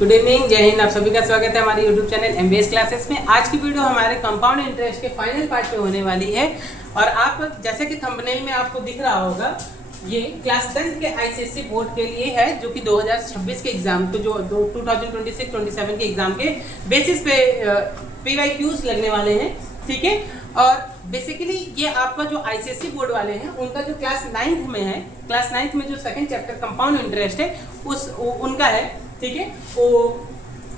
Good evening, जय हिंद। आप सभी का स्वागत है हमारे यूट्यूब चैनल एमबीएस क्लासेस में। आज की वीडियो हमारे कंपाउंड इंटरेस्ट के फाइनल पार्ट में होने वाली है। और आप जैसे कि थंबनेल में आपको दिख रहा होगा, ये क्लास 10 के आईसीएसई बोर्ड के लिए है, जो कि 2026 के एग्जाम को जो 2026-27 के एग्जाम के बेसिस पे पीवाईक्यूज लगने वाले हैं। ठीक है, और बेसिकली ये आपका जो आईसीएसई बोर्ड वाले हैं उनका जो क्लास 9th में है, क्लास 9th में जो सेकंड चैप्टर कंपाउंड इंटरेस्ट है उनका है। ठीक है, तो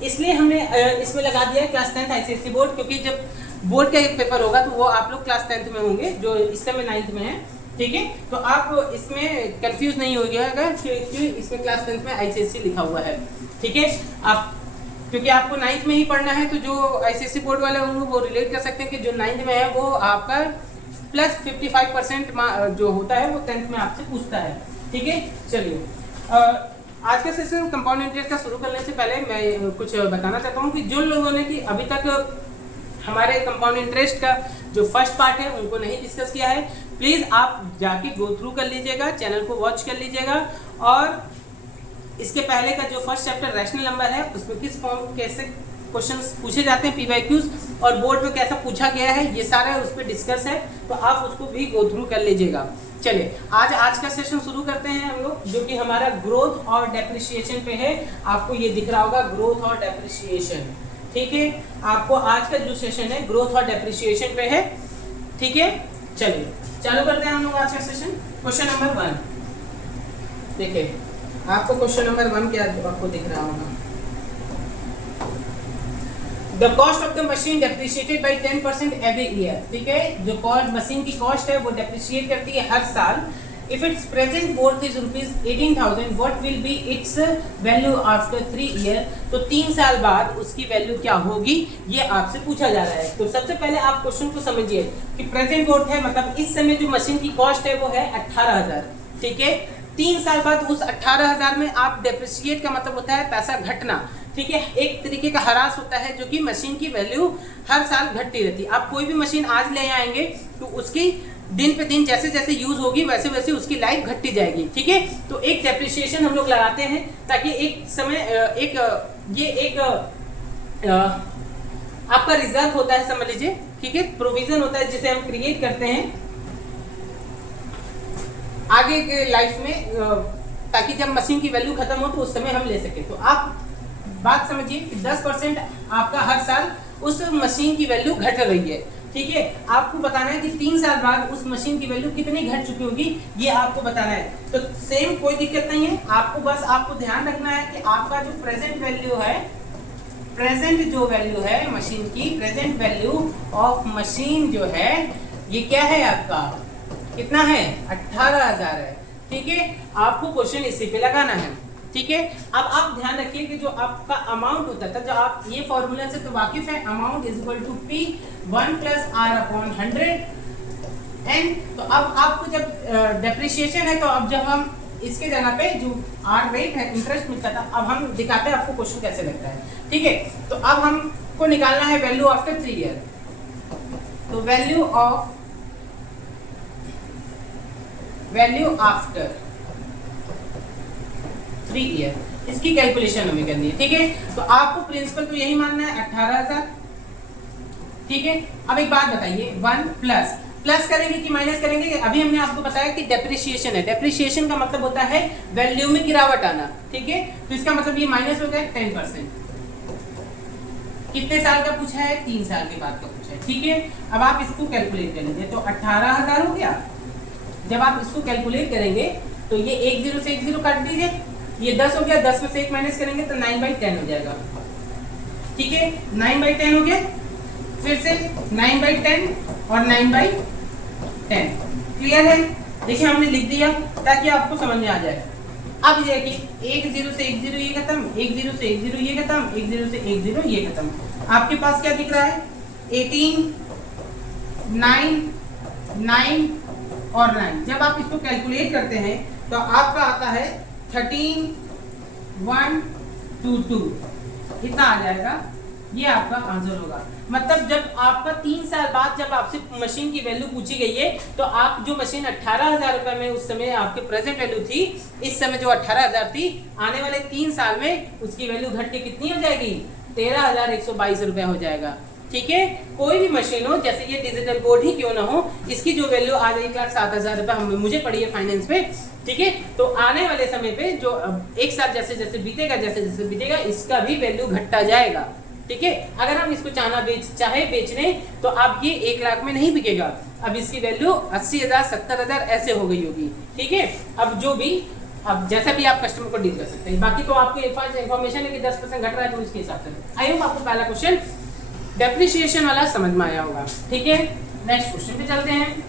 इसलिए हमने इसमें लगा दिया है क्लास 10th आईसीएसई बोर्ड, क्योंकि जब बोर्ड का एक पेपर होगा तो वो आप लोग क्लास 10th में होंगे जो इस समय 9th में है। ठीक है, तो आप इसमें कंफ्यूज नहीं होइएगा कि इसमें क्लास 10th में आईसीएसई लिखा हुआ है। ठीक है, आप क्योंकि आपको 9th में ही पढ़ना है, तो जो आईसीएसई बोर्ड वाले होंगे वो रिलेट कर सकते हैं कि जो 9th में है वो आपका प्लस 55% जो होता है वो 10th में आपसे पूछता है। ठीक है, चलिए आज का सेशन कंपाउंड इंटरेस्ट का शुरू करने से पहले मैं कुछ बताना चाहता हूँ कि जो लोगों ने कि अभी तक हमारे कंपाउंड इंटरेस्ट का जो फर्स्ट पार्ट है उनको नहीं डिस्कस किया है, प्लीज़ आप जाके गो थ्रू कर लीजिएगा, चैनल को वॉच कर लीजिएगा। और इसके पहले का जो फर्स्ट चैप्टर रैशनल नंबर है उसमें किस फॉर्म कैसे क्वेश्चंस पूछे जाते हैं पीवाईक्यूज और बोर्ड में कैसा पूछा गया है, ये सारा उस पर डिस्कस है, तो आप उसको भी गो थ्रू कर लीजिएगा। चलिए आज का सेशन शुरू करते हैं हम लोग, जो कि हमारा ग्रोथ और डेप्रिसिएशन पे है। आपको ये दिख रहा होगा ग्रोथ और डेप्रिसिएशन। ठीक है, आपको आज का जो सेशन है ग्रोथ और डेप्रिसिएशन पे है। ठीक है, चलिए चालू करते हैं हम लोग आज का सेशन। क्वेश्चन नंबर 1 देखिए, आपको क्वेश्चन नंबर 1 क्या आपको दिख रहा होगा। The cost of the machine depreciated by 10% every year। ठीक है, जो कॉस्ट मशीन की कॉस्ट है वो डेप्रिशिएट करती है हर साल। If its present worth is ₹18,000, what will be its value after 3 years? तो 3 साल बाद उसकी वैल्यू क्या होगी, ये आपसे पूछा जा रहा है। तो सबसे पहले आप क्वेश्चन को समझिए कि प्रेजेंट वर्थ है, मतलब इस समय जो मशीन की कॉस्ट है वो है 18,000। ठीक है, 3 साल बाद उस 18,000 में आप डेप्रिशिएट का मतलब होता है पैसा घटना। ठीक है, एक तरीके का ह्रास होता है जो कि मशीन की वैल्यू हर साल घटती रहती है। आप कोई भी मशीन आज ले आएंगे तो उसकी दिन पे दिन जैसे जैसे यूज होगी वैसे वैसे उसकी लाइफ घटती जाएगी। ठीक है, तो एक डेप्रिसिएशन हम लोग लगाते हैं ताकि एक समय आपका रिजर्व होता है, समझ लीजिए। ठीक है, प्रोविजन होता है जिसे हम क्रिएट करते हैं आगे के लाइफ में, ताकि जब मशीन की वैल्यू खत्म हो तो उस समय हम ले सके। तो आप बात समझिए कि 10% आपका हर साल उस मशीन की वैल्यू घट रही है। ठीक है, आपको बताना है कि 3 साल बाद उस मशीन की वैल्यू कितनी घट चुकी होगी, ये आपको बताना है। तो सेम कोई दिक्कत नहीं है, आपको ध्यान रखना है कि आपका जो प्रेजेंट वैल्यू है, प्रेजेंट जो वैल्यू है मशीन की, प्रेजेंट वैल्यू ऑफ मशीन जो है ये क्या है, आपका कितना है, 18,000 है। ठीक है, आपको क्वेश्चन इसी पे लगाना है। ठीक है, अब आप ध्यान रखिए कि जो आपका अमाउंट होता था, जो आप ये फॉर्मूला से तो वाकिफ है, amount is equal to P 1 + R/100। And तो अब आपको जब डेप्रिसिएशन है, तो अब जब हम इसके जगह पे जो R रेट है इंटरेस्ट मिलता था, अब हम दिखाते हैं आपको क्वेश्चन कैसे लगता है। ठीक है, तो अब हमको निकालना है वैल्यू आफ्टर 3 ईयर। तो वैल्यू आफ्टर 3 ईयर, इसकी कैलकुलेशन हमें करनी है। ठीक है, तो आपको प्रिंसिपल तो यही मानना है 18,000। ठीक है, अब एक बात बताइए, 1 प्लस करेंगे कि माइनस करेंगे। अभी हमने आपको बताया कि डेप्रिसिएशन है, डेप्रिसिएशन का मतलब होता है वैल्यू में गिरावट आना। ठीक है, तो इसका मतलब ये माइनस हो गया 10%। कितने साल का पूछा है, 3 साल के बाद का पूछा है। ठीक है, अब आप इसको कैलकुलेट कर लीजिए, तो 18,000 हो गया। जब आप इसको कैलकुलेट करेंगे तो ये 1 0 से 1 0 काट दीजिए, ये 10 हो गया, 10 में से 1 माइनस करेंगे तो 9/10 हो जाएगा। ठीक है, 9/10 हो गया, फिर से 9/10 और 9/10। क्लियर है, देखिए हमने लिख दिया ताकि आपको समझ में आ जाए। अब ये कि 1 0 से 1 0 ये खत्म, 1 0 से 1 0 ये खत्म, 1 0 से 1 0 ये खत्म। आपके पास क्या दिख रहा है, 18 9 9 और 9। जब आप इसको कैलकुलेट करते हैं तो आपका आता है 13 1 2 2, इतना आ जाएगा। ये आपका आंसर होगा। मतलब जब आपका 3 साल बाद जब आपसे मशीन की वैल्यू पूछी गई है तो आप जो मशीन 18,000 रुपए में उस समय आपके प्रेजेंट वैल्यू थी, इस समय जो 18,000 थी, आने वाले 3 साल में उसकी वैल्यू घट के कितनी हो जाएगी? 13,122 रुपए हो जाएगा। ठीक है, कोई भी मशीन हो, जैसे ये डिजिटल बोर्ड ही क्यों ना हो, इसकी जो वैल्यू आ जाएगी 7,000 रुपए मुझे पड़ी है फाइनेंस पे। ठीक है, तो आने वाले समय पे जो एक साल जैसे जैसे बीतेगा इसका भी वैल्यू घटता जाएगा। ठीक है, अगर हम इसको चाहे बेचने तो अब ये 1 लाख में नहीं बिकेगा, अब इसकी वैल्यू 80,000 70,000 ऐसे हो गई होगी। ठीक है, अब जो भी अब जैसा भी आप कस्टमर को डील कर सकते हैं। बाकी तो आपको इन्फॉर्मेशन है कि 10% घट रहा है तो उसके हिसाब से। आई होप आपको पहला क्वेश्चन डेप्रिसिएशन वाला समझ में आया होगा। ठीक है, नेक्स्ट क्वेश्चन पे चलते हैं।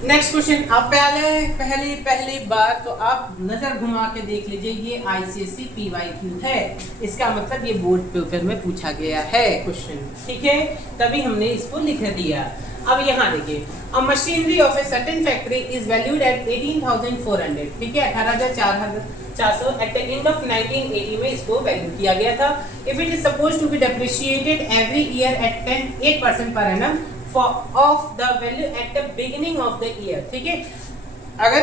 नेक्स्ट क्वेश्चन, आप पहली बार तो आप नजर घुमा के देख लीजिए, ये ICSE PYQ है, इसका मतलब ये बोर्ड पेपर में पूछा गया है क्वेश्चन। ठीक है, तभी हमने इसको लिख दिया। अब यहाँ देखिए, अ machinery of a certain factory is valued at 18,400। ठीक है, 18,400 एट द एंड ऑफ 1980 में इसको वैल्यू किया गया था। If it is supposed to be depreciated every year at 8% per annum of the value at the beginning of the year। ठीक है, अगर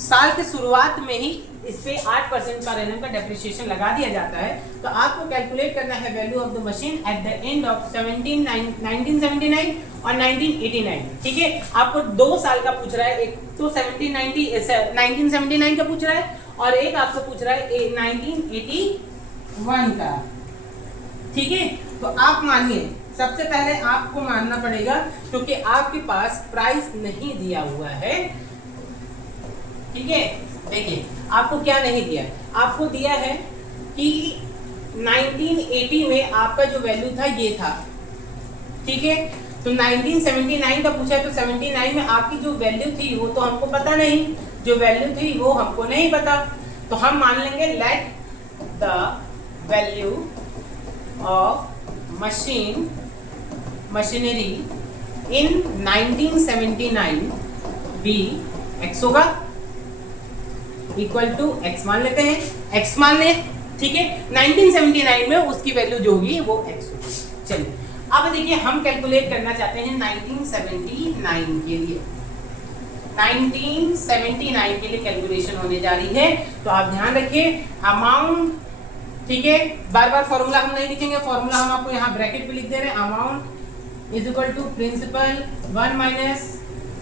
साल के शुरुआत में ही इस पे 8% पर एनम का डेप्रिसिएशन लगा दिया जाता है तो आपको कैलकुलेट करना है value of the machine at the end of 1979 और 1989। ठीक है, आपको 2 साल का पूछ रहा है, एक तो 1979 का पूछ रहा है और एक आपको पूछ रहा है 1981 का। ठीक है, तो आप मानिए, सबसे पहले आपको मानना पड़ेगा क्योंकि आपके पास प्राइस नहीं दिया हुआ है। ठीक है, देखिए आपको क्या नहीं दिया है, आपको दिया है कि 1980 में आपका जो वैल्यू था ये था। ठीक है, तो 1979 का पूछा है तो 79 में आपकी जो वैल्यू थी वो तो हमको पता नहीं, जो वैल्यू थी वो हमको नहीं पता, तो हम मान लेंगे let the value of machinery in 1979 be x होगा, इक्वल टू x मान लेते हैं, x मान ले। ठीक है, 1979 में उसकी वैल्यू जो होगी वो x होगी। चलिए अब देखिए, हम कैलकुलेट करना चाहते हैं 1979 के लिए। 1979 के लिए कैलकुलेशन होने जा रही है, तो आप ध्यान रखिए अमाउंट। ठीक है, बार बार फॉर्मूला हम नहीं लिखेंगे, फॉर्मूला हम आपको यहाँ ब्रैकेट पे लिख दे रहे हैं। Amount is equal to principal 1 minus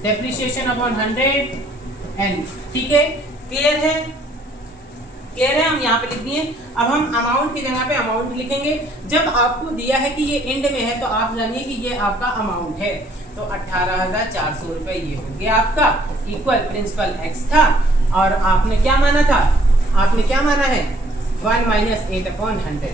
depreciation upon 100 n। ठीक है, क्लियर है? क्लियर है, हम यहाँ पे लिख दिए। अब हम अमाउंट की जगह पे अमाउंट लिखेंगे। जब आपको दिया है कि ये एंड में है तो आप जानिए कि ये आपका अमाउंट है, तो 18,400 रुपए ये हो गया आपका, इक्वल प्रिंसिपल x था और आपने क्या माना था, आपने क्या माना है 1 माइनस 8/100।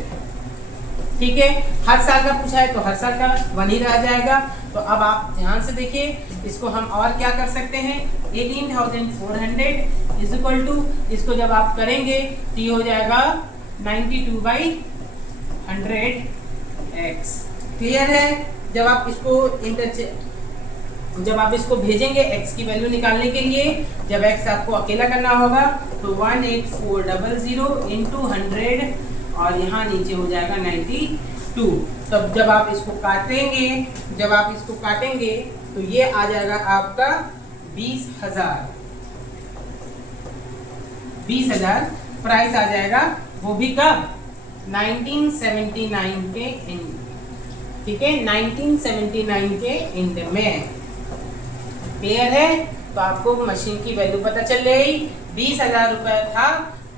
ठीक है, हर साल का पूछा है तो हर साल का 1 ही रह जाएगा। तो अब आप ध्यान से देखिए, इसको हम और क्या कर सकते हैं, 18,400 इज इक्वल टू, इसको जब आप करेंगे तो ये हो जाएगा 92/100x। क्लियर है? जब आप इसको भेजेंगे x की वैल्यू निकालने के लिए, जब x आपको अकेला करना होगा तो 18400 इंटू 100 और यहाँ नीचे हो जाएगा 92। तब जब आप इसको काटेंगे तो ये आ जाएगा आपका 20,000 प्राइस आ जाएगा, वो भी कब 1979 के एंड। ठीक है, 1979 के एंड में। क्लियर है? तो आपको मशीन की वैल्यू पता चल गई, 20,000 रुपए था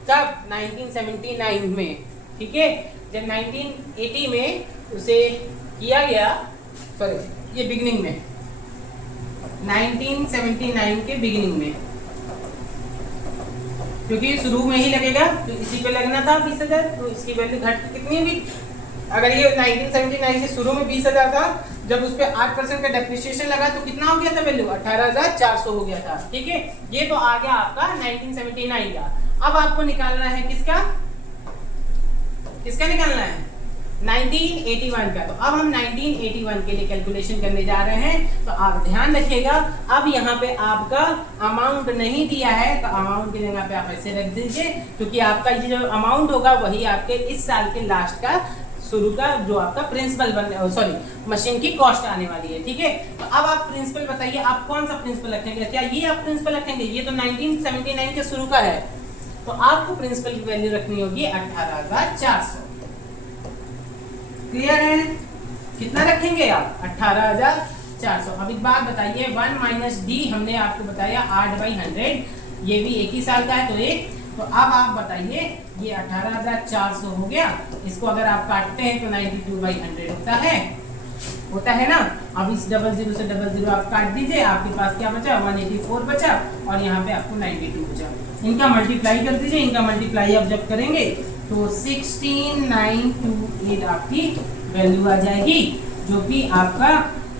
तब 1979 में। ठीक है, जब 1980 में उसे किया गया, सॉरी ये बिगिनिंग में, 1979 के बिगिनिंग में, क्योंकि शुरू में ही लगेगा तो इसी पे लगना था 20,000, तो इसकी वैल्यू घट कितनी होगी, अगर ये 1979 के शुरू में 20,000 था, जब उस पर 8% का डेप्रिसिएशन लगा तो कितना हो गया था वैल्यू, 18,400 हो गया था। ठीक है, ये तो आ गया आपका 1979 का। अब आपको निकालना है किसका निकालना है, 1981 का। तो अब हम 1981 के लिए कैलकुलेशन करने जा रहे हैं, तो आप ध्यान रखिएगा, अब यहाँ पे आपका अमाउंट नहीं दिया है तो अमाउंट की जगह पे आप ऐसे रख दीजिए, क्योंकि आपका ये जो अमाउंट होगा वही आपके इस साल के लास्ट का शुरू का जो आपका प्रिंसिपल मशीन की कॉस्ट आने वाली है। ठीक है, तो अब आप प्रिंसिपल बताइए, आप कौन सा प्रिंसिपल रखेंगे? क्या ये आप प्रिंसिपल रखेंगे? ये तो 1979 के शुरू का है, तो आपको प्रिंसिपल की वैल्यू रखनी होगी 18,400। क्लियर है? कितना रखेंगे आप? 18,400। अब एक बात बताइए, 1 माइनस डी हमने आपको बताया 8/100, ये भी एक ही साल का है तो एक। तो अब आप बताइए, ये 18,400 हो गया, इसको अगर आप काटते हैं तो 92/100 होता है ना। अब इस 00 से 00 आप काट दीजिए, आपके पास क्या बचा? 184 बचा, और यहाँ पे आपको 92 बचा। इनका मल्टीप्लाई कर दीजिए, इनका मल्टीप्लाई आप जब करेंगे तो 16928 आपकी वैल्यू आ जाएगी, जो कि आपका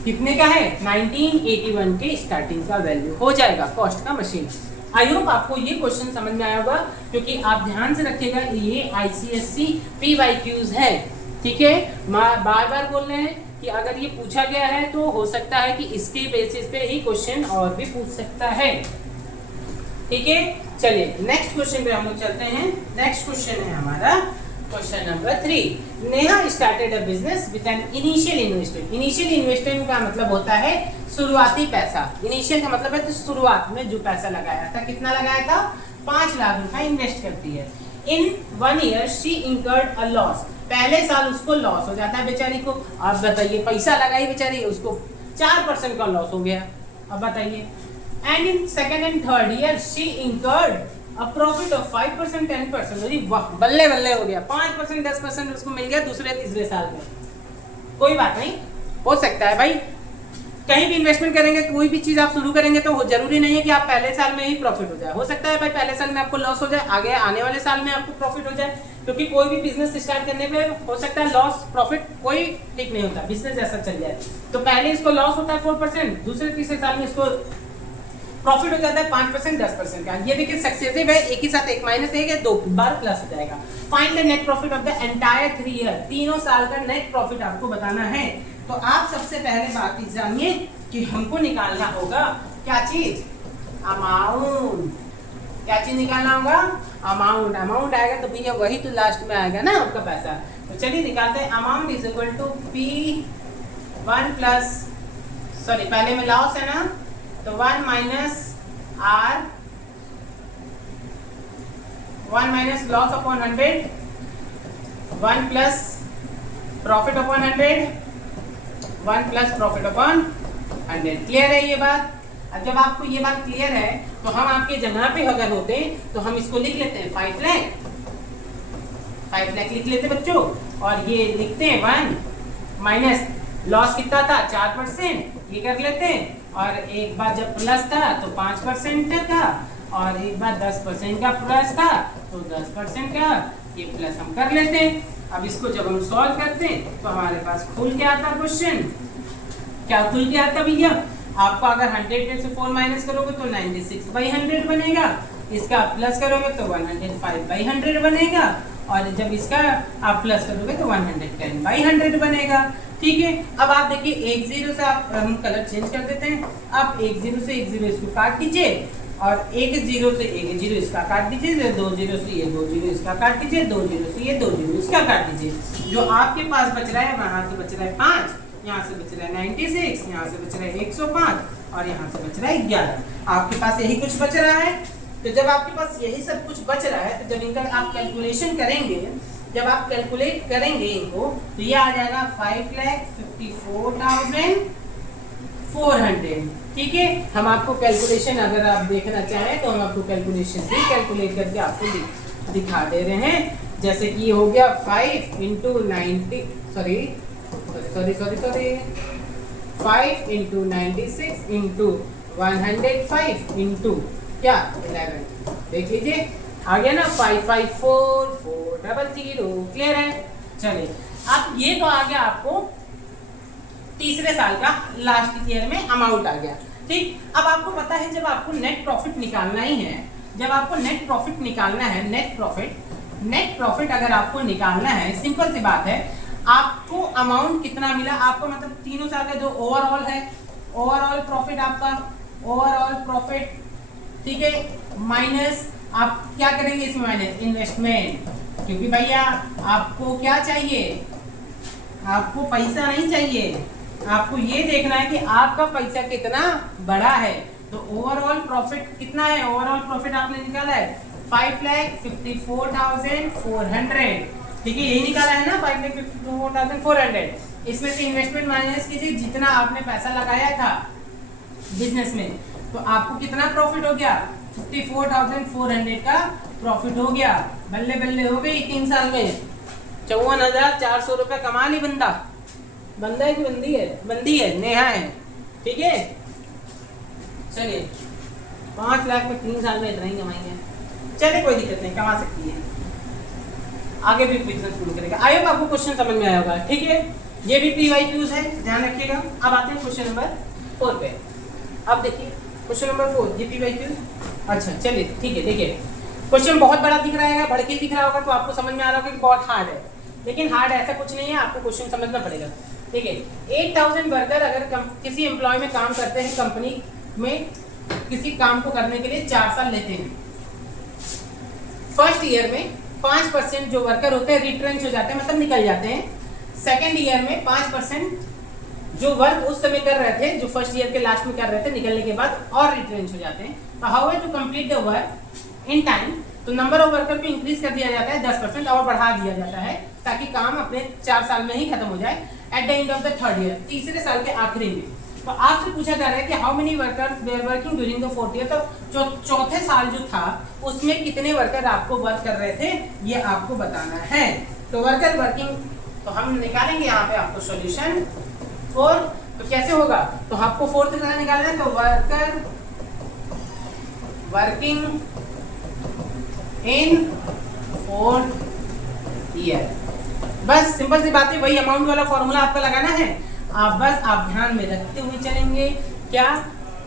कितने का है? 1981 के स्टार्टिंग का वैल्यू हो जाएगा कॉस्ट का मशीन। आई होप आपको ये क्वेश्चन समझ में आया होगा, क्योंकि आप ध्यान से रखिएगा, ये ICSE PYQs है। ठीक है, बार बार बोल रहे हैं कि अगर ये पूछा गया है तो हो सकता है कि इसके बेसिस पे ही क्वेश्चन और भी पूछ सकता है। ठीक है, चलिए नेक्स्ट क्वेश्चन पे हम लोग चलते हैं। नेक्स्ट क्वेश्चन है हमारा question number 3। Neha started a business with an initial investment. Initial investment का मतलब होता है शुरुआती पैसा। इनिशियल का मतलब है तो शुरुआत में जो पैसा लगाया था, कितना लगाया था? 5 लाख रुपए इन्वेस्ट करती है। इन 1 year she incurred a loss. पहले साल उसको लॉस हो जाता है बेचारी को। आप बताइए, पैसा लगाई बेचारी, उसको 4% का लॉस हो गया। अब बताइए, and in second and third year she incurred a profit of 5%, 10%। अरे वाह, बल्ले बल्ले हो गया, 5%, 10% उसको मिल गया दूसरे तीसरे साल में। कोई बात नहीं, हो सकता है भाई, कहीं भी इन्वेस्टमेंट करेंगे, कोई भी चीज आप शुरू करेंगे तो जरूरी नहीं है कि आप पहले साल में ही प्रॉफिट हो जाए। हो सकता है भाई पहले साल में आपको लॉस हो जाए, आगे आने वाले साल में आपको प्रॉफिट हो जाए, क्योंकि कोई भी बिजनेस स्टार्ट करने पे हो सकता है लॉस प्रॉफिट कोई ठीक नहीं होता, बिजनेस ऐसा चल जाए। तो पहले इसको लॉस होता है 4%, दूसरे तीसरे साल में इसको प्रॉफिट हो जाता है 5%, 10% का। ये देखिए सक्सेसिव है, एक ही साथ 1 - 1 है, 2 बार प्लस हो जाएगा। Find the net profit of the entire 3 year. तीनों साल का नेट प्रॉफिट आपको बताना है। तो आप सबसे पहले बात जानिए कि हमको निकालना होगा क्या चीज? अमाउंट। क्या चीज निकालना होगा? अमाउंट। अमाउंट आएगा तो भैया वही तो लास्ट में आएगा ना आपका पैसा। तो चलिए निकालते हैं। Amount is equal to P1 plus, sorry पहले में लॉस है ना, तो 1 minus R, 1 minus loss upon 100, 1 plus profit upon 100, 1 plus profit upon 100। Clear है ये बात? अब जब आपको ये बात क्लियर है तो हम आपके जगह पे अगर होते तो हम इसको लिख लेते हैं 5 लाख, 5 लाख लिख लेते बच्चों, और ये लिखते हैं 1 माइनस लॉस कितना था? 4%, ये कर लेते हैं। और एक बार जब प्लस था तो 5% का, और एक बार 10% का प्लस था तो 10% का, ये प्लस हम कर लेते हैं। अब इसको जब हम सॉल्व करते हैं तो हमारे पास खुल के आता क्वेश्चन। क्या खुल के आता भैया? आपको अगर 100 में से 4 माइनस करोगे तो 96/100 बनेगा, इसका प्लस करोगे तो 105/100 बनेगा, और जब इसका आप प्लस करोगे तो 110/100 बनेगा। ठीक है, अब आप देखिए 1 0 से आप, हम कलर चेंज कर देते हैं। आप 1 0 से 1 0 इसको काट दीजिए, और 1 0 से 1 0 इसका काट दीजिए, 2 0 से ये 2 0 इसका काट दीजिए, 2 0 से ये 2 0 इसका काट दीजिए। जो आपके पास बच रहा है, वहां से बच रहा है 5, यहाँ से बच रहा है 96, यहाँ से बच रहा है 105, और यहाँ से बच रहा है 11। आपके पास यही कुछ बच रहा है। तो जब आपके पास यही सब कुछ बच रहा है, तो जब इनका आप कैलकुलेशन करेंगे, जब आप कैलकुलेट करेंगे इनको, तो ये आ जाएगा 5,54,400। ठीक है, हम आपको कैलकुलेशन अगर आप देखना चाहें तो हम आपको कैलकुलेशन भी कैलकुलेट करके आपको दिखा दे रहे हैं। जैसे कि ये हो गया 5 × 90, सॉरी 5 × 96 × 105 × क्या 11। देख लीजिए आ गया ना 554,400। क्लियर है? चलिए, अब ये तो आ गया आपको तीसरे साल का लास्ट ईयर में अमाउंट आ गया। ठीक, अब आपको पता है जब आपको नेट प्रॉफिट निकालना ही है, जब आपको नेट प्रॉफिट निकालना है, नेट प्रॉफिट अगर आपको निकालना है, सिंपल सी बात है, आपको अमाउंट कितना मिला, आपको मतलब तीनों साल का जो ओवरऑल है, ओवरऑल प्रॉफिट आपका, ओवरऑल प्रॉफिट, ठीक है, माइनस आप क्या करेंगे इसमें? माइनस इन्वेस्टमेंट, क्योंकि भैया आपको क्या चाहिए? आपको पैसा नहीं चाहिए, आपको ये देखना है कि आपका पैसा कितना बड़ा है। तो ओवरऑल प्रॉफिट कितना है? ओवरऑल प्रॉफिट आपने निकाला है 5,54,400, ठीक है, यही निकाला है ना 5,54,400। इसमें से इन्वेस्टमेंट माइनस कीजिए जितना आपने पैसा लगाया था बिजनेस में, तो आपको कितना प्रॉफिट हो गया? 54,400 का प्रॉफिट हो गया। बल्ले बल्ले हो गई 3 साल में 54,400 रुपये कमा ली बंदा। बंदा है कि बंदी है? बंदी है, नेहा है, ठीक है। चलिए 5 लाख में 3 साल में इतना ही कमाएंगे। चलिए कोई दिक्कत नहीं, कमा सकती है, आगे भी बिजनेस शुरू करेगा। आई होप आपको क्वेश्चन समझ में आया होगा, ठीक है। ये भी PYQs है, ध्यान रखिएगा। अब आते हैं क्वेश्चन नंबर 4 पे। अब देखिए क्वेश्चन नंबर 4, ये PYQs। अच्छा चलिए ठीक है, देखिए क्वेश्चन बहुत बड़ा दिख रहा है, भड़के दिख रहा होगा, तो आपको समझ में आ रहा होगा कि बहुत हार्ड है, लेकिन हार्ड ऐसा कुछ नहीं है, आपको क्वेश्चन समझना पड़ेगा, ठीक है। 8,000 वर्कर अगर किसी एम्प्लॉय में काम करते हैं, कंपनी में किसी काम को करने के लिए 4 साल लेते हैं। फर्स्ट ईयर में 5% जो वर्कर होते हैं रिट्रेंच हो जाते हैं, मतलब निकल जाते हैं। सेकेंड ईयर में 5% जो वर्क उस समय कर रहे थे, जो फर्स्ट ईयर के लास्ट में कर रहे थे, निकलने के बाद और रिट्रेंच हो जाते हैं। तो how to complete the work in time, तो नंबर ऑफ वर्कर को इंक्रीज कर दिया जाता है 10% और बढ़ा दिया जाता है, ताकि काम अपने 4 साल में ही खत्म हो जाए। At the end of the third year, तीसरे साल के आखिरी में, तो आपसे पूछा जा रहा है कि how many workers were working during the fourth year, तो जो चौथे साल जो था उसमें कितने वर्कर आपको वर्क कर रहे थे, ये आपको बताना है। तो वर्कर वर्किंग, तो हम निकालेंगे यहाँ पे आपको सॉल्यूशन 4। तो कैसे होगा? तो आपको फोर्थ कितना निकालना है, तो worker working in fourth year. बस सिंपल सी बात है, वही अमाउंट वाला फॉर्मूला आपका लगाना है। आप ध्यान में रखते हुए चलेंगे। क्या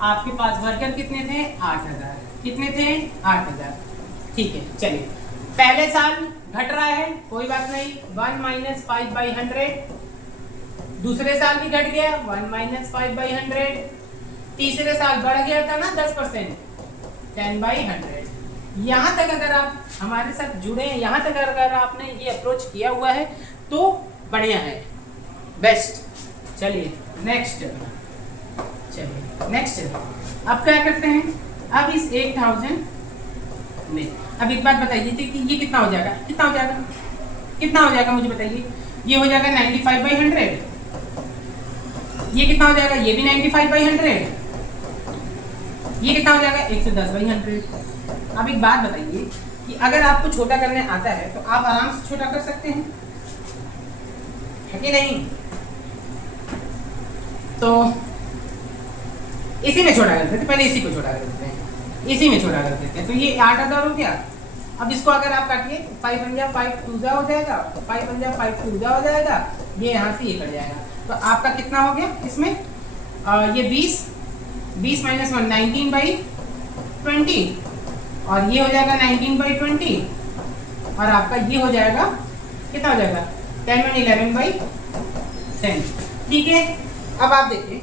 आपके पास वर्कर कितने थे? 8,000। कितने थे? 8,000, ठीक है। चलिए पहले साल घट रहा है, कोई बात नहीं, 1 - 5/100। दूसरे साल भी घट गया, 1 - 5/100। तीसरे साल बढ़ गया था ना 10%, 10/100। यहाँ तक अगर आप हमारे साथ जुड़े हैं, यहाँ तक अगर आपने ये अप्रोच किया हुआ है तो बढ़िया है, बेस्ट। चलिए नेक्स्ट, अब क्या करते हैं? अब इस 8,000 में अब एक बात बताइए थी कि ये कितना हो जाएगा? कितना हो जाएगा मुझे बताइए। ये हो जाएगा 95/100। ये कितना हो जाएगा? ये भी 95/100। ये कितना हो जाएगा? 110/100। अब एक बात बताइए कि अगर आपको छोटा करने आता है तो आप आराम से छोटा कर सकते हैं, है कि नहीं? तो इसी में छोटा कर देते हैं, पहले इसी को छोटा कर देते हैं, इसी में छोटा कर देते हैं। तो ये 8,000 हो गया। अब इसको अगर आप काटिए, 5 × 5 2 हो जाएगा, 5 × 5 2 हो जाएगा, ये यहाँ से ये कट जाएगा। तो आपका कितना हो गया इसमें? ये 20 - 1 19/20, और ये हो जाएगा 19/20, और आपका ये हो जाएगा, कितना हो जाएगा? 10 - 11/10, ठीक है। अब आप देखिए,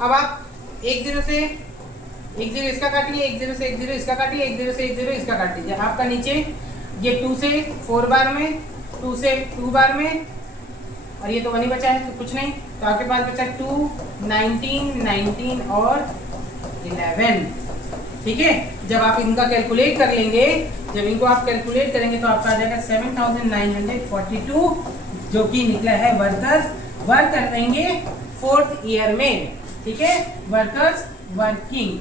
अब आप 1 0 से 1 0 इसका काट लिए, 1 0 से 1 0 इसका काट लिए, 1 0 से 1 0 इसका काट लीजिए। आपका नीचे ये 2 से 4 बार में, 2 से 2 बार में, और ये तो 1 ही बचा है, तो कुछ नहीं। तो आपके पास बचा 2 19 19 और 11, ठीक है। जब आप इनका कैलकुलेट कर लेंगे, जब इनको आप कैलकुलेट करेंगे तो आपका आ जाएगा 7,942, जो कि निकला है वर्कर्स वर्क कर देंगे फोर्थ ईयर में, ठीक है। Workers working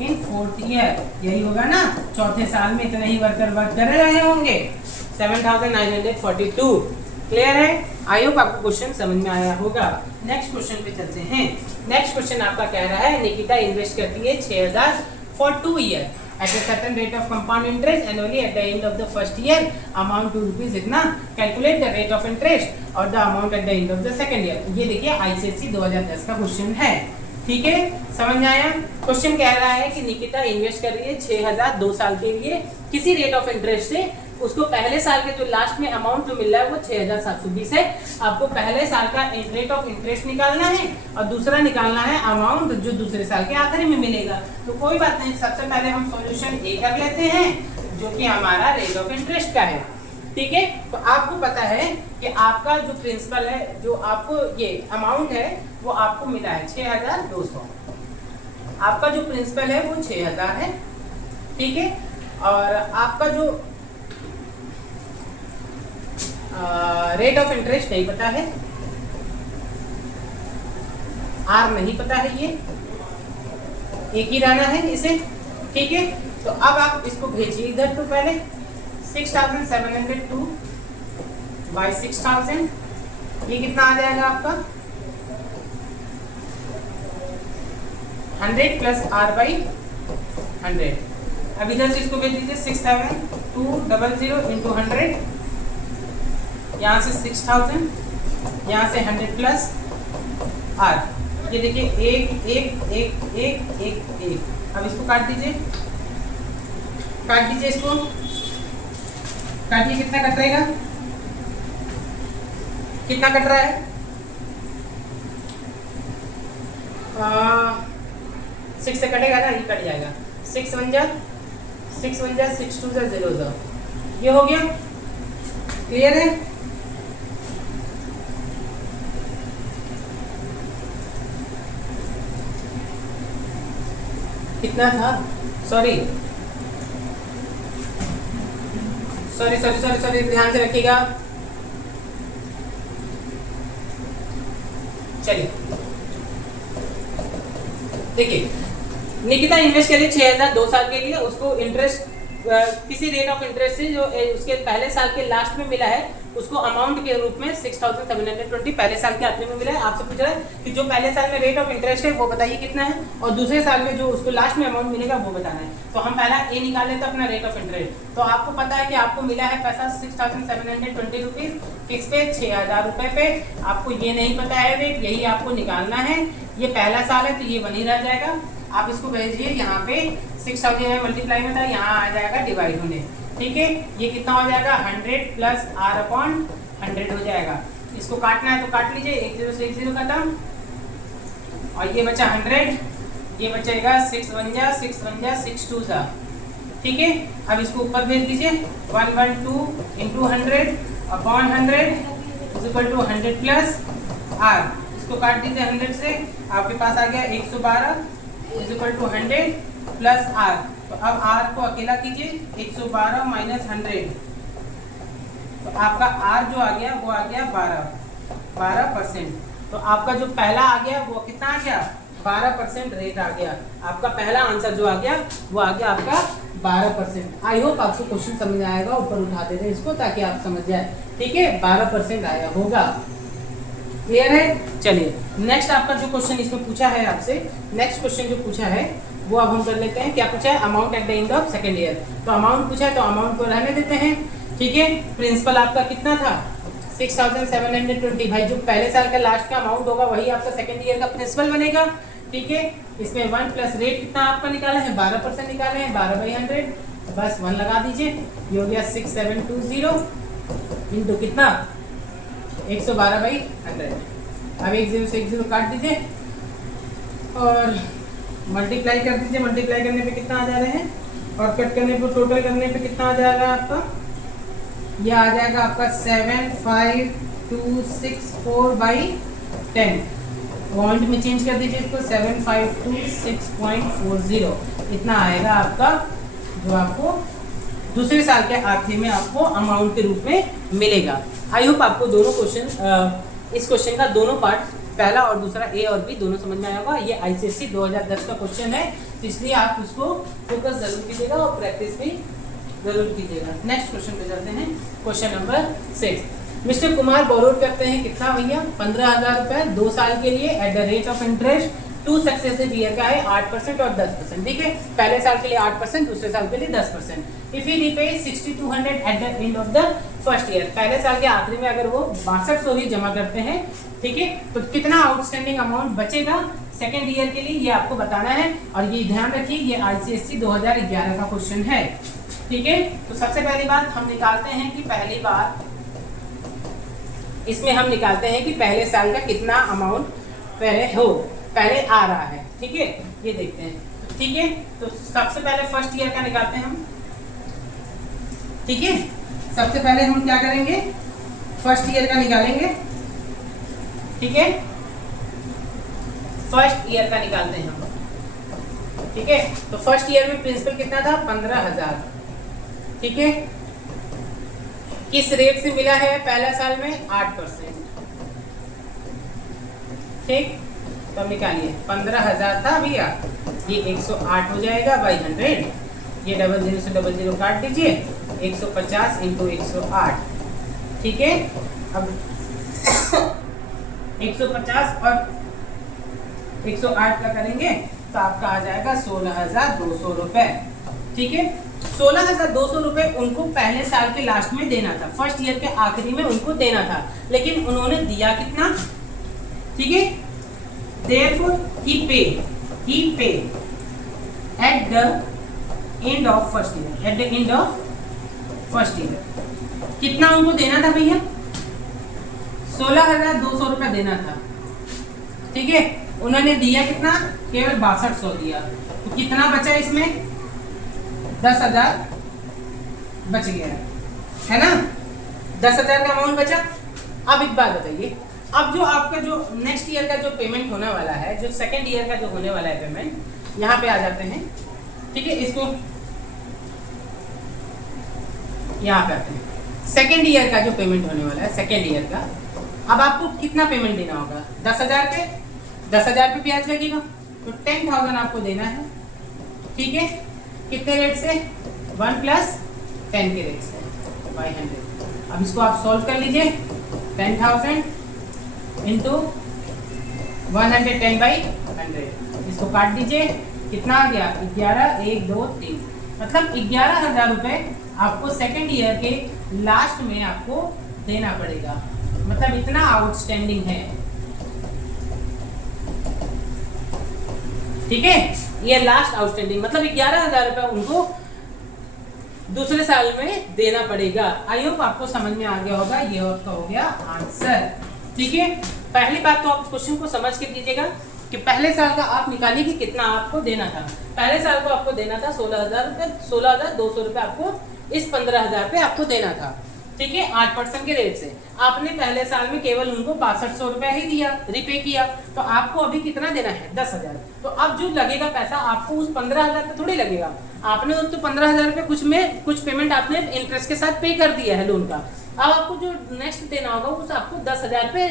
in fourth year, यही होगा ना, चौथे साल में इतने ही वर्कर वर्क कर रहे होंगे। 7,942, क्लियर है? आई होप आपको क्वेश्चन समझ में आया होगा। नेक्स्ट क्वेश्चन पे चलते हैं। नेक्स्ट क्वेश्चन आपका कह रहा है, निकिता इन्वेस्ट करती है 6,000 for 2 year at a certain rate of compound interest annually at the end of the first year amount to rupees इतना, calculate the rate of interest और the amount at the end of the second year। ये देखिए ICSE 2010 का question है, ठीक है। समझ में आया? क्वेश्चन कह रहा है कि निकिता इन्वेस्ट कर रही है 6,000 2 साल के लिए किसी रेट ऑफ इंटरेस्ट से। उसको पहले साल के जो लास्ट में अमाउंट जो मिल रहा है वो 6,720 है। आपको पहले साल का रेट ऑफ इंटरेस्ट निकालना है और दूसरा निकालना है अमाउंट जो दूसरे साल के आखिरी में मिलेगा। तो कोई बात नहीं, सबसे पहले हम सॉल्यूशन ए कर लेते हैं, जो कि हमारा रेट ऑफ इंटरेस्ट का है, ठीक है। तो आपको पता है कि आपका जो प्रिंसिपल है, जो आपको ये अमाउंट है वो आपको मिला है 6200। आपका जो प्रिंसिपल है वो 6000 है, ठीक है। और आपका जो रेट ऑफ इंटरेस्ट नहीं पता है, आर नहीं पता है, ये एक ही रहना है इसे, ठीक है। तो अब आप इसको भेजिए इधर। तो पहले 6702 बाई 6000, ये कितना आ जाएगा आपका 100 प्लस आर बाई 100। अब इधर से इसको भेज दीजिए 67200 इंटू 100, यहाँ से 6000, यहाँ से 100 प्लस आर। ये देखिए 1 1 1 1 1 1। अब इसको काट दीजिए, काट दीजिए इसको, काटिए। कितना कट रहेगा, कितना कट रहा है 6 से कटेगा ना, ये कट जाएगा। 6 1 जा 6 1 जा 6 2 जा 0 जा, ये हो गया। क्लियर है। कितना था, sorry sorry sorry sorry sorry, ध्यान से रखिएगा। चलिए देखिए, निकिता इन्वेस्ट करिए 6000 2 साल के लिए, उसको इंटरेस्ट किसी रेट ऑफ इंटरेस्ट से जो उसके पहले साल के लास्ट में मिला है उसको अमाउंट के रूप में 6720 पहले साल के आखिरी में मिला है। आपसे पूछ रहा है कि जो पहले साल में रेट ऑफ इंटरेस्ट है वो बताइए कितना है, और दूसरे साल में जो उसको लास्ट में अमाउंट मिलेगा वो बताना है। तो हम पहला ए निकाल लेते हैं अपना रेट ऑफ इंटरेस्ट। तो आपको पता है कि आपको मिला है पैसा 6720 रुपीज, किस पे 6000 रुपए पे। आपको ये नहीं पता है रेट, यही आपको निकालना है। ये पहला साल है तो ये बनी रह जाएगा। आप इसको भेजिए यहाँ पे 6000 मल्टीप्लाई में था, यहाँ आ जाएगा डिवाइड होने, ठीक है। ये कितना हो जाएगा 100 प्लस आर अपॉन 100 हो जाएगा। इसको काटना है तो काट लीजिए, 1 0 से 1 0 खत्म, और ये बचा 100, ये बचेगा 6 1 जा 6 1 जा 6 2 जा, ठीक है। अब इसको ऊपर भेज दीजिए 112 into 100 upon 100 is equal to 100 plus R. इसको काट दीजिए 100 से, आपके पास आ गया 112 is equal to 100 plus R. तो अब आर को अकेला कीजिए, 112 माइनस 100, तो आपका आर जो आ गया वो आ गया 12%। तो आपका जो पहला आ गया वो कितना आ गया 12% रेट आ गया। आपका पहला आंसर जो आ गया वो आ गया आपका 12%। आई होप आपको क्वेश्चन समझ आएगा, ऊपर उठा देते हैं इसको ताकि आप समझ जाए, ठीक है। 12% आया होगा, क्लियर है। चलिए नेक्स्ट आपका जो क्वेश्चन इसमें पूछा है आपसे, नेक्स्ट क्वेश्चन जो पूछा है वो अब हम कर लेते हैं। क्या पूछा है, amount at the end of second year. तो अमाउंट पूछा है तो अमाउंट को रहने देते हैं, ठीक है। प्रिंसिपल आपका कितना था 6720। भाई जो पहले साल का लास्ट का अमाउंट होगा वही आपका सेकेंड ईयर का प्रिंसिपल बनेगा, ठीक है। इसमें 1 प्लस रेट कितना आपका निकाला है 12% निकाले हैं, 12/100, बस 1 लगा दीजिए। ये हो गया 6720 इंटू कितना 112/100। अब 1 0 से 1 0 काट दीजिए और मल्टीप्लाई कर दीजिए। मल्टीप्लाई करने पे कितना आ जा रहे हैं, और कट करने पे टोटल करने पे कितना आ जाएगा आपका, ये आ जाएगा आपका 75264/10। पॉइंट में चेंज कर दीजिए इसको, 7526.40 इतना आएगा आपका, जो आपको दूसरे साल के आखिरी में आपको अमाउंट के रूप में मिलेगा। आई होप आपको दोनों क्वेश्चन, इस क्वेश्चन का दोनों पार्ट, पहला और दूसरा ए और बी दोनों समझ में आया होगा। ये आईसीएसई 2010 का क्वेश्चन है, इसलिए आप उसको फोकस जरूर कीजिएगा और प्रैक्टिस भी जरूर कीजिएगा। नेक्स्ट क्वेश्चन पे चलते हैं, question number 6। Mister Kumar borrowed करते हैं कितना भैया 15,000 रुपए 2 साल के लिए at the rate of interest 2 successive year का है 8% और 10%, ठीक है। पहले साल के लिए 8%, दूसरे साल के लिए 10%। If he रीपेज 6200 at the end of the first year, पहले साल के आखिरी में अगर वो 6200 ही जमा करते हैं, ठीक है, तो कितना आउटस्टैंडिंग अमाउंट बचेगा सेकेंड ईयर के लिए ये आपको बताना है। और ये ध्यान रखिए ये आईसीएसई 2011 का क्वेश्चन है, ठीक है। तो सबसे पहली बात हम निकालते हैं कि पहली बात इसमें हम निकालते हैं कि पहले साल का कितना अमाउंट पहले आ रहा है, ठीक है, ये देखते हैं, ठीक है। तो सबसे पहले फर्स्ट ईयर का निकालते हैं हम, ठीक है। सबसे पहले हम क्या करेंगे, फर्स्ट ईयर का निकालेंगे। ठीक है, फर्स्ट ईयर का निकालते हैं हम। ठीक है, तो फर्स्ट ईयर में प्रिंसिपल कितना था, 15,000। ठीक है, किस रेट से मिला है पहला साल में, 8%। ठीक, तो अब निकालिए, 15,000 था भैया, ये 108 हो जाएगा बाई 100, ये 00 से 00 काट दीजिए, 150 इंटू 108। ठीक है, अब 150 और 108 का करेंगे तो आपका आ जाएगा 16,200 रुपए। ठीक है, 16,200 रुपए उनको पहले साल के लास्ट में देना था, फर्स्ट ईयर के आखिरी में उनको देना था, लेकिन उन्होंने दिया कितना। ठीक है, therefore he paid at the end of first year, at the end of first year। कितना उनको देना था भैया, 16,200 रुपए देना था। ठीक है, उन्होंने दिया कितना, केवल 6200 दिया, तो कितना बचा इसमें, 10,000 बच गया है ना, 10,000 का अमाउंट बचा। अब एक बात बताइए, अब जो आपका जो नेक्स्ट ईयर का जो पेमेंट होने वाला है, जो सेकेंड ईयर का जो होने वाला है पेमेंट, यहाँ पे आ जाते हैं। ठीक है, इसको यहाँ पे आते हैं, सेकेंड ईयर का जो पेमेंट होने वाला है, सेकेंड ईयर का, अब आपको कितना पेमेंट देना होगा, 10,000 पे, 10,000 पे ब्याज लगेगा, तो 10,000 आपको देना है। ठीक है, कितने रेट से, 1 + 10 के रेट से बाई 100। अब इसको आप सॉल्व कर लीजिए, 10,000 इंटू 110 बाई 100, इसको काट दीजिए, कितना आ गया, 11, 1, 2, 3, मतलब 11,000 रुपए आपको सेकेंड ईयर के लास्ट में आपको देना पड़ेगा, मतलब इतना आउटस्टैंडिंग है। ठीक है, ये लास्ट आउटस्टैंडिंग, मतलब 11,000 रुपए उनको दूसरे साल में देना पड़ेगा। आई होप आपको समझ में आ गया होगा, ये आपका हो गया आंसर। ठीक है, पहली बात तो आप क्वेश्चन को समझ के कीजिएगा कि पहले साल का आप निकालिए कि कितना आपको देना था। पहले साल को आपको देना था 16,000 रुपये, 16,200 रुपये आपको इस 15,000 पे आपको देना था। ठीक है, 8% के रेट से आपने पहले साल में केवल उनको 6200 रुपया ही दिया, रिपे किया, तो आपको अभी कितना देना है, 10,000। तो अब जो लगेगा पैसा आपको उस 15,000 पे थोड़ी लगेगा, आपने उस तो 15,000 रुपये कुछ पेमेंट आपने इंटरेस्ट के साथ पे कर दिया है लोन का। अब आपको जो नेक्स्ट देना होगा उस आपको 10,000 पे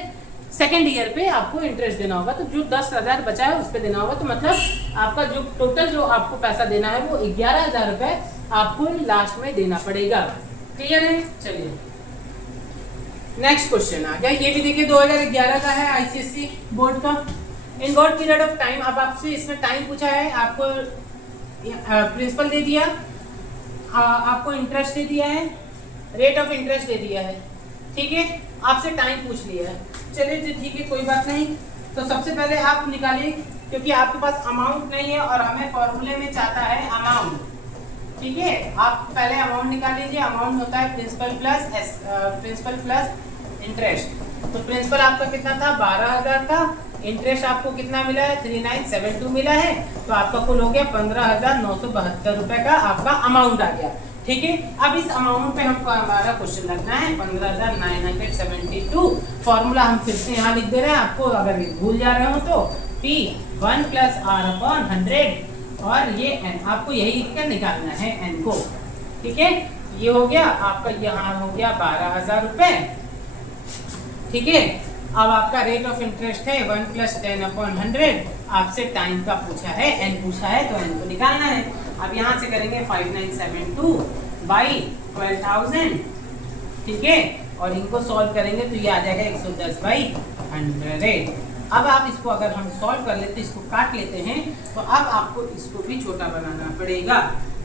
सेकेंड ईयर पे आपको इंटरेस्ट देना होगा, तो जो 10,000 बचा है उस पर देना होगा, तो मतलब आपका जो टोटल जो आपको पैसा देना है वो 11,000 रुपये आपको लास्ट में देना पड़ेगा। क्लियर है? चलिए नेक्स्ट क्वेश्चन आ गया, ये भी देखिए 2011 का है, आईसीएसई बोर्ड का। In what period of time, अब आपसे इसमें टाइम पूछा है, आपको प्रिंसिपल दे दिया, आपको इंटरेस्ट दे दिया है, रेट ऑफ इंटरेस्ट दे दिया है। ठीक है, आपसे टाइम पूछ लिया है, चलिए ठीक है कोई बात नहीं। तो सबसे पहले आप निकालिए, क्योंकि आपके पास अमाउंट नहीं है और हमें फॉर्मूले में चाहता है अमाउंट। ठीक है, आप पहले अमाउंट निकाल लीजिए। अमाउंट होता है प्रिंसिपल प्लस इंटरेस्ट। तो प्रिंसिपल आपका कितना था, 12,000 था, इंटरेस्ट आपको कितना मिला है, 3972 मिला है, तो आपका कुल हो गया 15,972 रुपए का आपका अमाउंट आ गया। ठीक है, अब इस अमाउंट पे हमको हमारा क्वेश्चन लगना है 15,972। फॉर्मूला हम फिर से यहाँ लिख दे रहे हैं, आपको अगर भूल जा रहे हो तो P1 + R/100 और ये n, आपको यही लिख कर निकालना है n को। ठीक है, ये हो गया आपका, यहाँ हो गया 12,000 रुपए। ठीक है, अब आपका रेट ऑफ इंटरेस्ट है 1 + 10/100, आपसे टाइम का पूछा है, n पूछा है, तो n को निकालना है। अब यहाँ से करेंगे 5972 बाई 12,000। ठीक है, और इनको सॉल्व करेंगे तो ये आ जाएगा 110 बाई 100। अब आप इसको अगर हम सॉल्व कर लेते, इसको काट लेते हैं, तो अब आपको इसको भी छोटा बनाना पड़ेगा।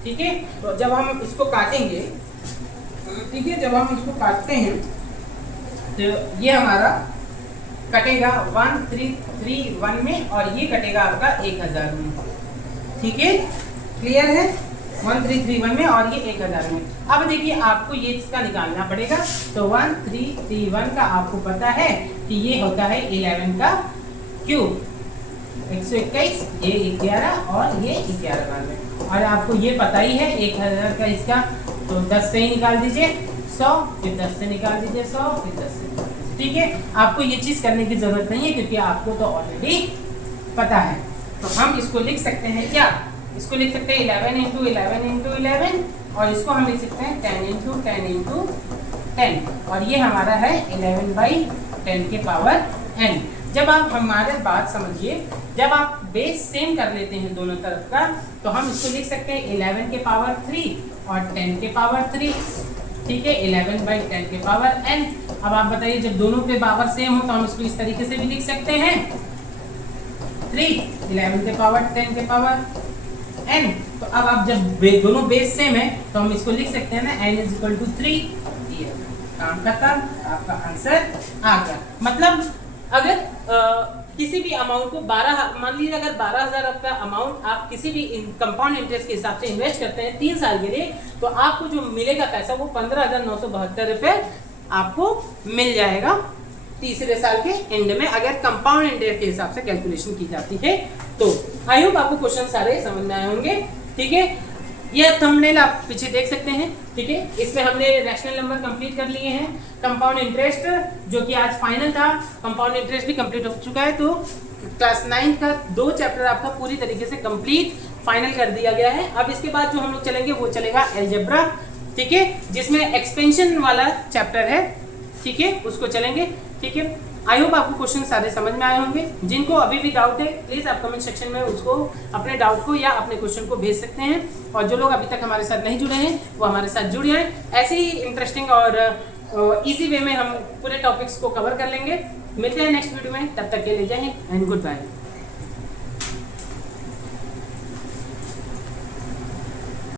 ठीक है, तो जब हम इसको काटेंगे, ठीक है, जब हम इसको काटते हैं तो ये हमारा कटेगा 1331 में और ये कटेगा आपका 1000 में। ठीक है, क्लियर है, 1331 में और ये 1000 में। अब देखिए आपको ये इसका निकालना पड़ेगा, तो 1331 का आपको पता है कि ये होता है 11 का क्यूब, 121, ये 11 और ये 11 में, और आपको ये पता ही है 1000 का इसका, तो 10 से ही निकाल दीजिए, 100, फिर 10 से निकाल दीजिए 100, फिर 10 से निकाल दीजिए। ठीक है, आपको ये चीज करने की जरूरत नहीं है क्योंकि आपको तो ऑलरेडी पता है। तो हम इसको लिख सकते हैं क्या, इसको लिख सकते हैं 11 इंटू 11 इंटू 11, और इसको हम लिख सकते हैं 10 इंटू 10 इंटू 10, और ये हमारा है 11/10 के पावर n। जब आप हमारे बात समझिए, जब आप बेस सेम कर लेते हैं दोनों तरफ का, तो हम इसको लिख सकते हैं 11 के पावर 3 और 10 के पावर 3। ठीक है, 11/10 के पावर n। अब आप बताइए, जब दोनों पे पावर सेम हो तो हम इसको इस तरीके से भी लिख सकते हैं 3 11 के पावर 10 के पावर n। तो अब आप जब दोनों बेस सेम है तो हम इसको लिख सकते हैं ना n = 3। काम खत्म, आपका आंसर आ गया। मतलब अगर किसी भी अमाउंट को 12, मान लीजिए अगर 12,000 रुपया अमाउंट आप किसी भी कंपाउंड इंटरेस्ट के हिसाब से इन्वेस्ट करते हैं 3 साल के लिए, तो आपको जो मिलेगा पैसा वो 15,972 रुपये आपको मिल जाएगा तीसरे साल के एंड में, अगर कंपाउंड इंटरेस्ट के हिसाब से कैलकुलेशन की जाती है तो। आई होप आपको क्वेश्चन सारे समझ में आए होंगे। ठीक है, ये थंबनेल आप पीछे देख सकते हैं। ठीक है, इसमें हमने रैशनल नंबर कंप्लीट कर लिए हैं, कंपाउंड इंटरेस्ट जो कि आज फाइनल था, कंपाउंड इंटरेस्ट भी कंप्लीट हो चुका है। तो क्लास 9 का 2 चैप्टर आपका पूरी तरीके से कंप्लीट फाइनल कर दिया गया है। अब इसके बाद जो हम लोग चलेंगे वो चलेगा अलजेब्रा। ठीक है, जिसमें एक्सपेंशन वाला चैप्टर है। ठीक है, उसको चलेंगे। ठीक है, आई होप आपको क्वेश्चन सारे समझ में आए होंगे। जिनको अभी भी डाउट है प्लीज़ आप कमेंट सेक्शन में उसको अपने डाउट को या अपने क्वेश्चन को भेज सकते हैं, और जो लोग अभी तक हमारे साथ नहीं जुड़े हैं वो हमारे साथ जुड़ जाएं। ऐसे ही इंटरेस्टिंग और इजी वे में हम पूरे टॉपिक्स को कवर कर लेंगे। मिलते हैं नेक्स्ट वीडियो में, तब तक के लिए जय हिंद एंड गुड बाय।